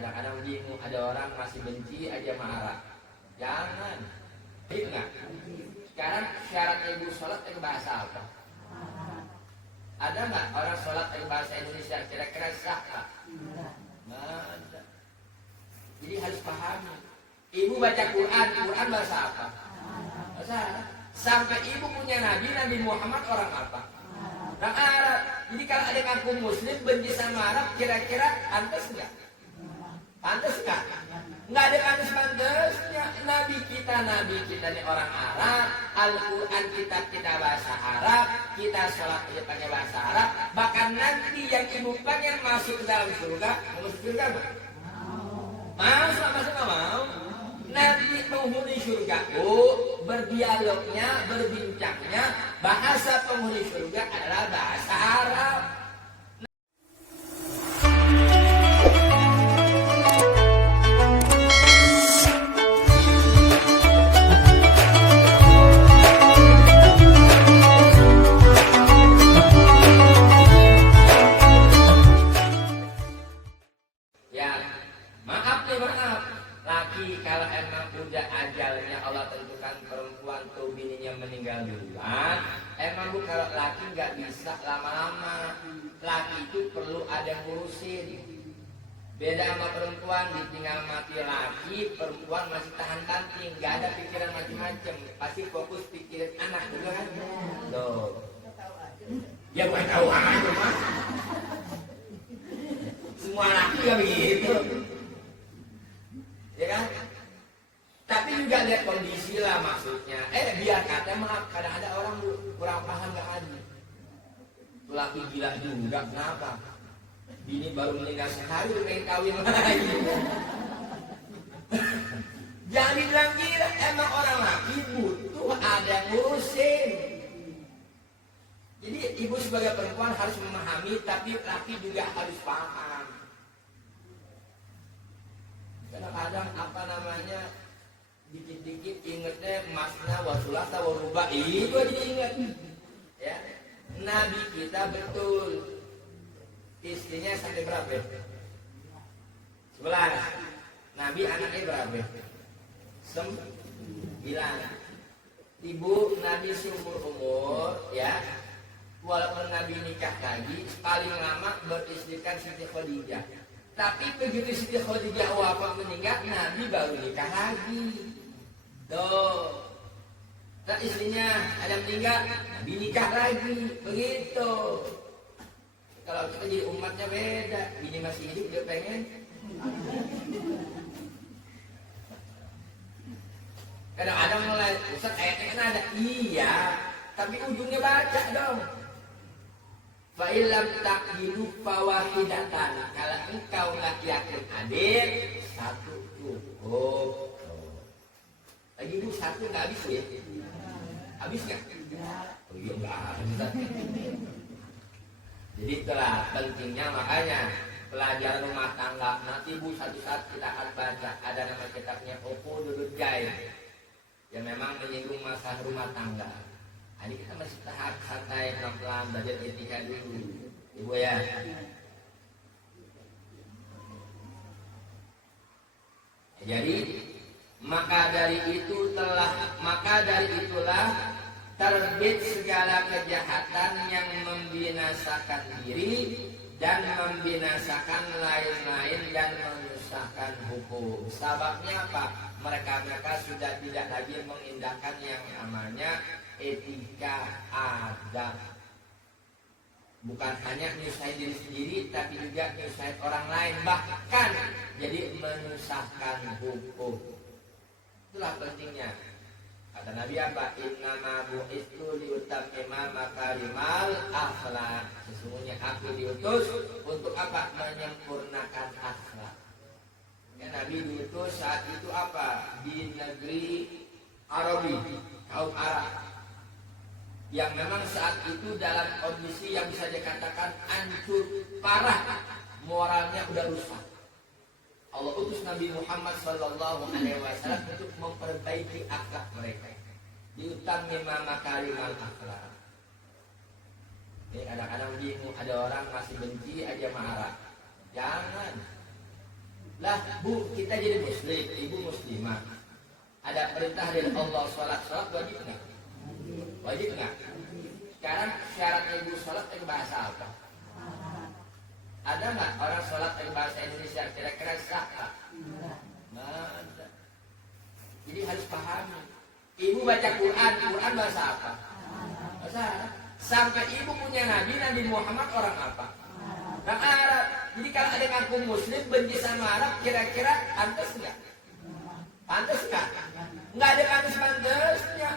kadang-kadang bingung, ada orang masih benci aja marah. Jangan. Ingat. Sekarang syarat ibu sholat pakai bahasa apa? Ada nggak orang sholat pakai bahasa Indonesia kira-kira sah nggak? Nggak ada. Jadi harus pahami. Ibu baca Quran, Quran bahasa apa? Bahasa Arab. Sampai ibu punya Nabi Muhammad orang apa? Orang Arab. Jadi kalau ada kampung Muslim benci sama Arab, kira-kira pantas nggak? Pantas nggak? Nggak ada pantas-pantasnya. Nabi kita ini orang Arab. Al-Quran kita bahasa Arab. Kita sholat aja pakai bahasa Arab. Bahkan nanti yang ibu pengen masuk ke dalam surga, mau masuk surga nggak? Masuk nggak mau? Nanti penghuni surga, berdialognya, berbincangnya, bahasa penghuni surga adalah bahasa Arab. Ya, maaf. Laki kalau emang udah ajalnya Allah tentukan perempuan tuh bininya meninggal duluan, emang bu kalau laki nggak bisa lama-lama. Laki itu perlu ada yang ngurusin. Beda sama perempuan, ditinggal mati laki, perempuan masih tahan banting, nggak ada pikiran macam-macam, pasti fokus pikirin anak, betul kan? Loh, ya bukan tahu aja mas. Semua laki ya begitu. Ya kan? Tapi juga lihat kondisi lah maksudnya. Biar kata maaf, kadang ada orang kurang paham gak haji. Laki gila juga, kenapa? Bini baru meninggal sehari udah pengen kawin lagi. Jangan dibilang gila, emang orang laki butuh ada yang ngurusin. Jadi ibu sebagai perempuan harus memahami, tapi laki juga harus paham. Kadang-kadang dikit-dikit ingetnya masna wasulasa warubah itu aja diingat. Ya, Nabi kita betul istrinya sampai berapa? 11. Nabi anaknya berapa? 9. Ibu Nabi seumur umur, ya. Walaupun Nabi nikah lagi, paling lama beristrikan Siti Khadijah. Tapi begitu Siti Khadijah wafat meninggal, Nabi baru nikah lagi. Tuh. Dan istrinya ada meninggal, Nabi nikah lagi. Begitu. Kalau kita jadi umatnya beda. Bini masih hidup, dia pengen. Kadang-kadang mulai, Ustaz ayatnya kan ada. Iya. Tapi ujungnya baca dong. Fa'ilam takdiru fawahidatan. Kalau engkau nggak yakin adil, satu cukup. Lagi itu satu nggak habis ya? Habis nggak? Oh iya nggak habis. Jadi itulah pentingnya, makanya pelajaran rumah tangga. Nanti bu satu saat kita akan baca. Ada nama kitabnya Uqudul Gaib, yang memang menyinggung masalah rumah tangga. Ini kita masih tahap santai, pelan-pelan, belajar etika dulu, ibu ya. Jadi maka dari itulah terbit segala kejahatan yang membinasakan diri dan membinasakan lain-lain dan menyusahkan hukum. Sebabnya apa? Mereka sudah tidak lagi mengindahkan yang namanya etika adab. Bukan hanya menyusahin diri sendiri, tapi juga menyusahin orang lain, bahkan jadi menyusahkan hukum. Itulah pentingnya. Kata Nabi apa? Innama bu'istu liutammima makarimal akhlak. Sesungguhnya aku diutus untuk apa? Menyempurnakan akhlak. Ya, Nabi diutus saat itu apa? Di negeri Arabi, kaum Arab, yang memang saat itu dalam kondisi yang bisa dikatakan hancur parah, moralnya udah rusak. Allah utus Nabi Muhammad sallallahu alaihi wasallam untuk memperbaiki akhlak mereka. Diutammima makarimal akhlak. Kadang-kadang bingung, ada orang masih benci aja marah. Jangan. perintah, Bu, kita jadi muslim, ibu muslimah. Ada perintah dari Allah sholat wajib nggak? Wajib nggak? Sekarang syarat ibu sholat pakai bahasa apa? Ada nggak orang sholat pakai bahasa Indonesia? Kira-kira sah nggak? Nggak ada. Jadi harus pahami. Ibu baca Quran bahasa apa? Bahasa Arab. Sampai ibu punya Nabi Muhammad orang apa? Orang Arab. Jadi kalau ada ngaku muslim benci sama Arab, kira-kira pantas nggak? Pantas nggak? Nggak ada pantas-pantasnya.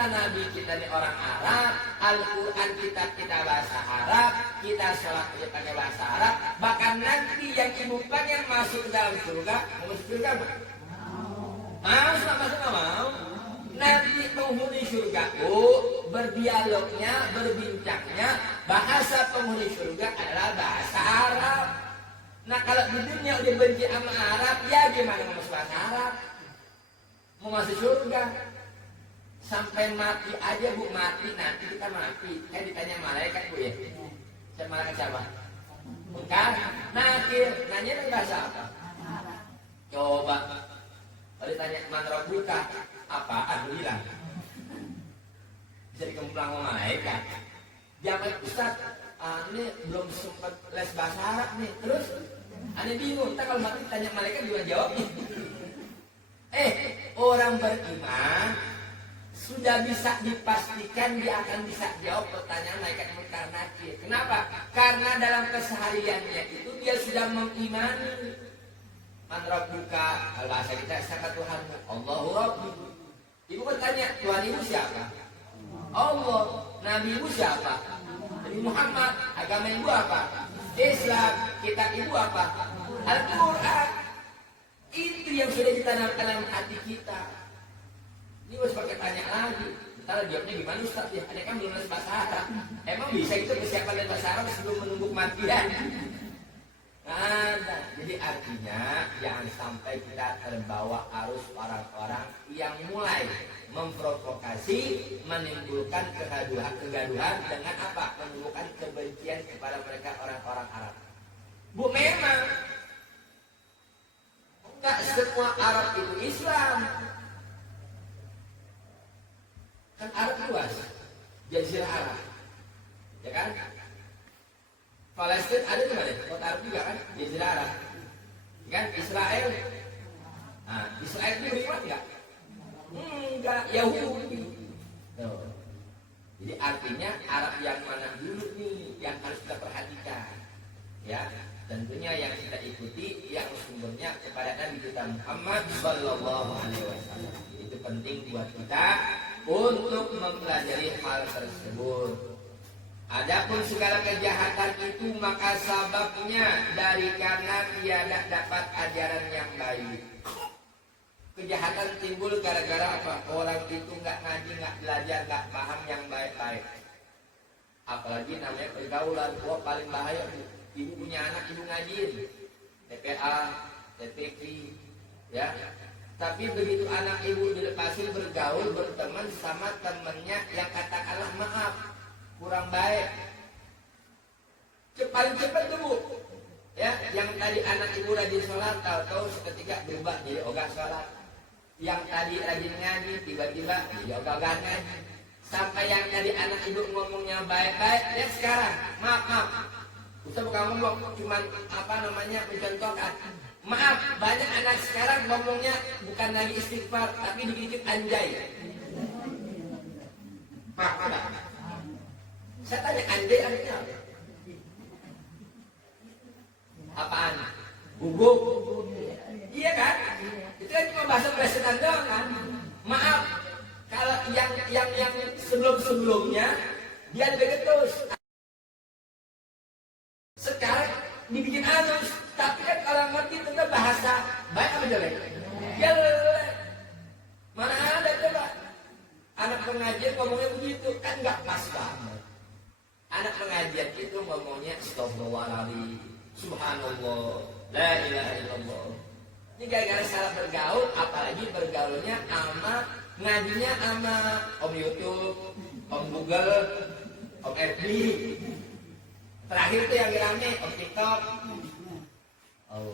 Nabi kita ini orang Arab. Al-Quran kita bahasa Arab. Kita sholat pakai bahasa Arab. Bahkan nanti yang ibu pengen masuk ke dalam surga, masuk surga apa? Masuk nggak mau? Nanti penghuni surga, berdialognya, berbincangnya, bahasa penghuni surga adalah bahasa Arab. Nah kalau di dunia udah benci sama Arab, ya gimana mau masuk bahasa Arab? Mau masuk surga? Sampai mati aja Bu, mati nanti kita mati. Saya ditanya malaikat Bu ya. Saya malaikat siapa? Bukan. Nakir, nanya dengan bahasa apa? Coba. Kalau ditanya man rabbuka, apaan lu bilang? Bisa dikemplang sama malaikat. Jangan Ustaz, ini belum sempat les bahasa Arab nih. Terus, aneh bingung. Ntar kalau mati tanya malaikat juga jawabnya. Orang beriman sudah bisa dipastikan dia akan bisa jawab pertanyaan malaikat munkar nakir. Kenapa? Karena dalam kesehariannya itu dia sudah mengimani. Man rabbuka, kalau bahasa kita siapa Tuhanmu? Allahu Rabbi. Ibu bertanya, Tuhan ibu siapa? Allah. Nabi ibu siapa? Nabi Muhammad. Agama ibu apa? Islam. Kitab ibu apa? Al-Quran. Itu yang sudah ditanamkan dalam hati kita. Ini harus pakai tanya lagi. Ntar jawabnya gimana Ustaz ya? Ada kan belum les bahasa Arab. Emang bisa itu persiapan les bahasa Arab sebelum menunggu kematian? Ada. Jadi artinya jangan sampai kita terbawa arus orang-orang yang mulai memprovokasi, menimbulkan kegaduhan dengan apa? Menimbulkan kebencian kepada mereka orang-orang Arab. Bu, memang enggak semua Arab itu Islam. Kan Arab luas, Jazirah Arab, ya kan? Palestina ada juga deh, kota Arab juga kan, Jazirah Arab, ya kan? Israel, nah Israel itu beriman nggak? Enggak, Yahudi. Jadi artinya Arab yang mana dulu nih yang harus kita perhatikan, ya? Tentunya yang kita ikuti yang sumbernya kepada Nabi kita Muhammad Sallallahu Alaihi Wasallam. Itu penting buat kita untuk mempelajari hal tersebut. Adapun segala kejahatan itu maka sababnya dari karena tiada dapat ajaran yang baik. Kejahatan timbul gara-gara apa? Orang itu nggak ngaji, nggak belajar, nggak paham yang baik-baik. Apalagi namanya pergaulan, paling bahaya. Ibu punya anak, ibu ngajiin TPA, TPQ, ya. Tapi begitu anak ibu dilepasin bergaul, berteman sama temennya yang katakanlah maaf, kurang baik. Paling cepat tuh Bu, ya. Yang tadi anak ibu rajin sholat, tahu-tahu seketika berubah jadi ogah sholat. Yang tadi rajin ngaji, tiba-tiba jadi ogah ngaji. Sampai yang tadi anak ibu ngomongnya baik-baik, ya sekarang maaf. Ustaz bukan ngomong, cuman mencontohkan. Maaf, banyak anak sekarang ngomongnya bukan lagi istighfar, tapi dikit-dikit anjay. Maaf. Saya tanya anjay artinya apa? Apaan? Guguk? Iya kan? Itu kan cuma bahasa presetan doang kan? Maaf, kalau yang sebelum-sebelumnya dia lebih ketus. Sekarang dibikin halus, tapi kan kalau ngerti tentang bahasa baik apa jelek? Jelek. Mana ada coba? Anak pengajian ngomongnya begitu, kan nggak pas banget. Anak pengajian itu ngomongnya astagfirullahaladzim, subhanallah, la ilaha illallah. Ini gara-gara salah bergaul, apalagi bergaulnya sama ngajinya sama Om YouTube, Om Google, Om FB. Terakhir tuh yang rame Om TikTok. Allah.